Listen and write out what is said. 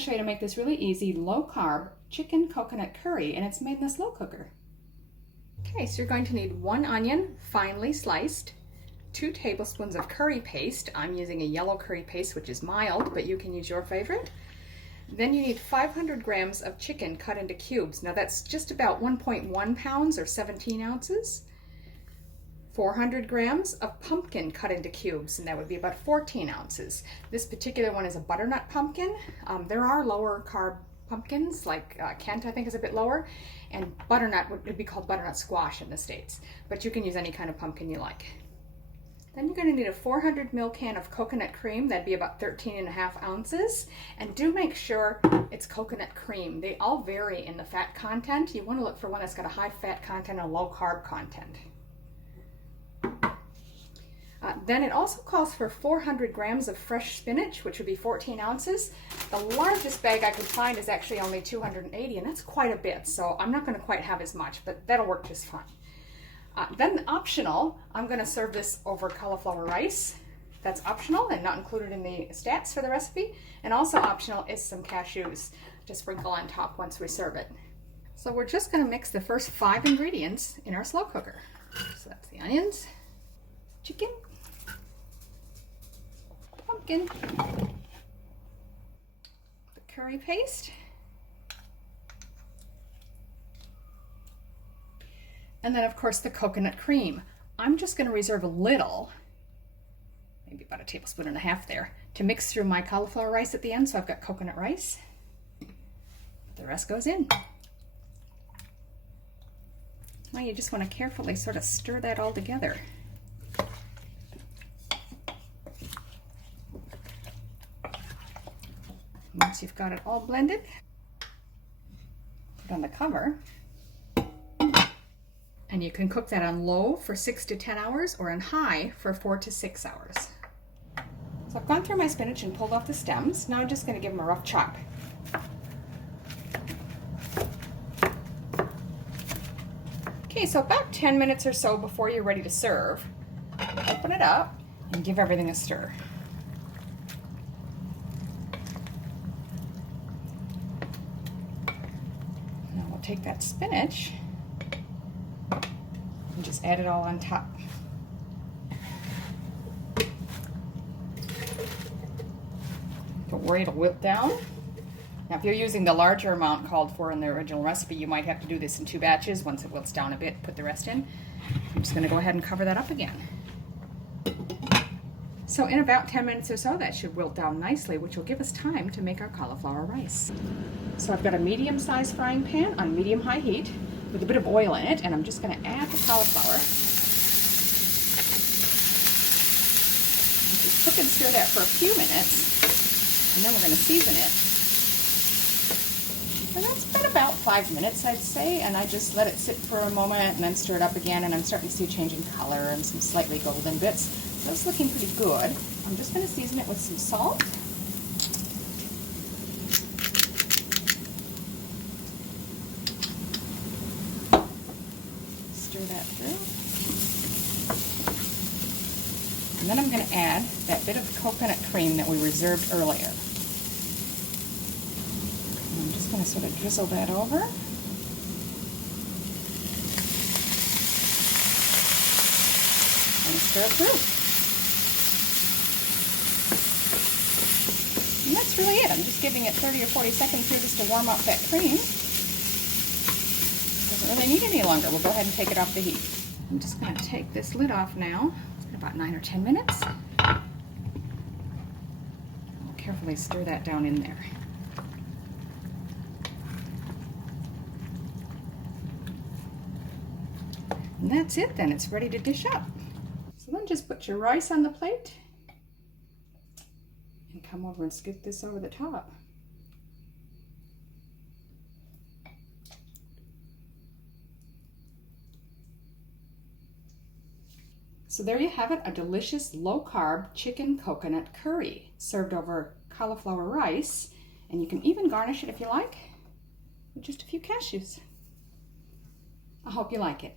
to show you to make this really easy low-carb chicken coconut curry, and it's made in the slow cooker. Okay, so you're going to need 1 onion, finely sliced, 2 tablespoons of curry paste. I'm using a yellow curry paste, which is mild, but you can use your favorite. Then you need 500 grams of chicken cut into cubes. Now that's just about 1.1 pounds or 17 ounces. 400 grams of pumpkin cut into cubes, and that would be about 14 ounces. This particular one is a butternut pumpkin. There are lower carb pumpkins, like Kent I think is a bit lower, and butternut would be called butternut squash in the States, but you can use any kind of pumpkin you like. Then you're going to need a 400 ml can of coconut cream. That'd be about 13.5 ounces. And do make sure it's coconut cream. They all vary in the fat content. You want to look for one that's got a high fat content and a low carb content. Then it also calls for 400 grams of fresh spinach, which would be 14 ounces. The largest bag I could find is actually only 280, and that's quite a bit, so I'm not going to quite have as much, but that'll work just fine. Then optional, I'm going to serve this over cauliflower rice. That's optional and not included in the stats for the recipe. And also optional is some cashews to sprinkle on top once we serve it. So we're just going to mix the first 5 ingredients in our slow cooker. So that's the onions, chicken, pumpkin, the curry paste, and then of course the coconut cream. I'm just going to reserve a little, maybe about 1.5 tablespoons there, to mix through my cauliflower rice at the end, so I've got coconut rice. The rest goes in. Now you just want to carefully sort of stir that all together. Once you've got it all blended, put on the cover, and you can cook that on low for 6 to 10 hours or on high for 4 to 6 hours. So I've gone through my spinach and pulled off the stems. Now I'm just going to give them a rough chop. Okay, so about 10 minutes or so before you're ready to serve, open it up and give everything a stir. Now we'll take that spinach and just add it all on top. Don't worry, it'll wilt down. Now if you're using the larger amount called for in the original recipe, you might have to do this in 2 batches. Once it wilts down a bit, put the rest in. I'm just going to go ahead and cover that up again. So in about 10 minutes or so, that should wilt down nicely, which will give us time to make our cauliflower rice. So I've got a medium-sized frying pan on medium-high heat with a bit of oil in it, and I'm just going to add the cauliflower. Just cook and stir that for a few minutes, and then we're going to season it. And that's been about 5 minutes, I'd say, and I just let it sit for a moment and then stir it up again, and I'm starting to see it changing color and some slightly golden bits. So it's looking pretty good. I'm just going to season it with some salt. Stir that through. And then I'm going to add that bit of coconut cream that we reserved earlier. And I'm just going to sort of drizzle that over. And stir it through. And that's really it. I'm just giving it 30 or 40 seconds here just to warm up that cream. Doesn't really need any longer. We'll go ahead and take it off the heat. I'm just going to take this lid off now. It's been about 9 or 10 minutes. I'll carefully stir that down in there. And that's it then. It's ready to dish up. So then just put your rice on the plate and come over and scoop this over the top. So there you have it, a delicious low-carb chicken coconut curry served over cauliflower rice, and you can even garnish it if you like with just a few cashews. I hope you like it.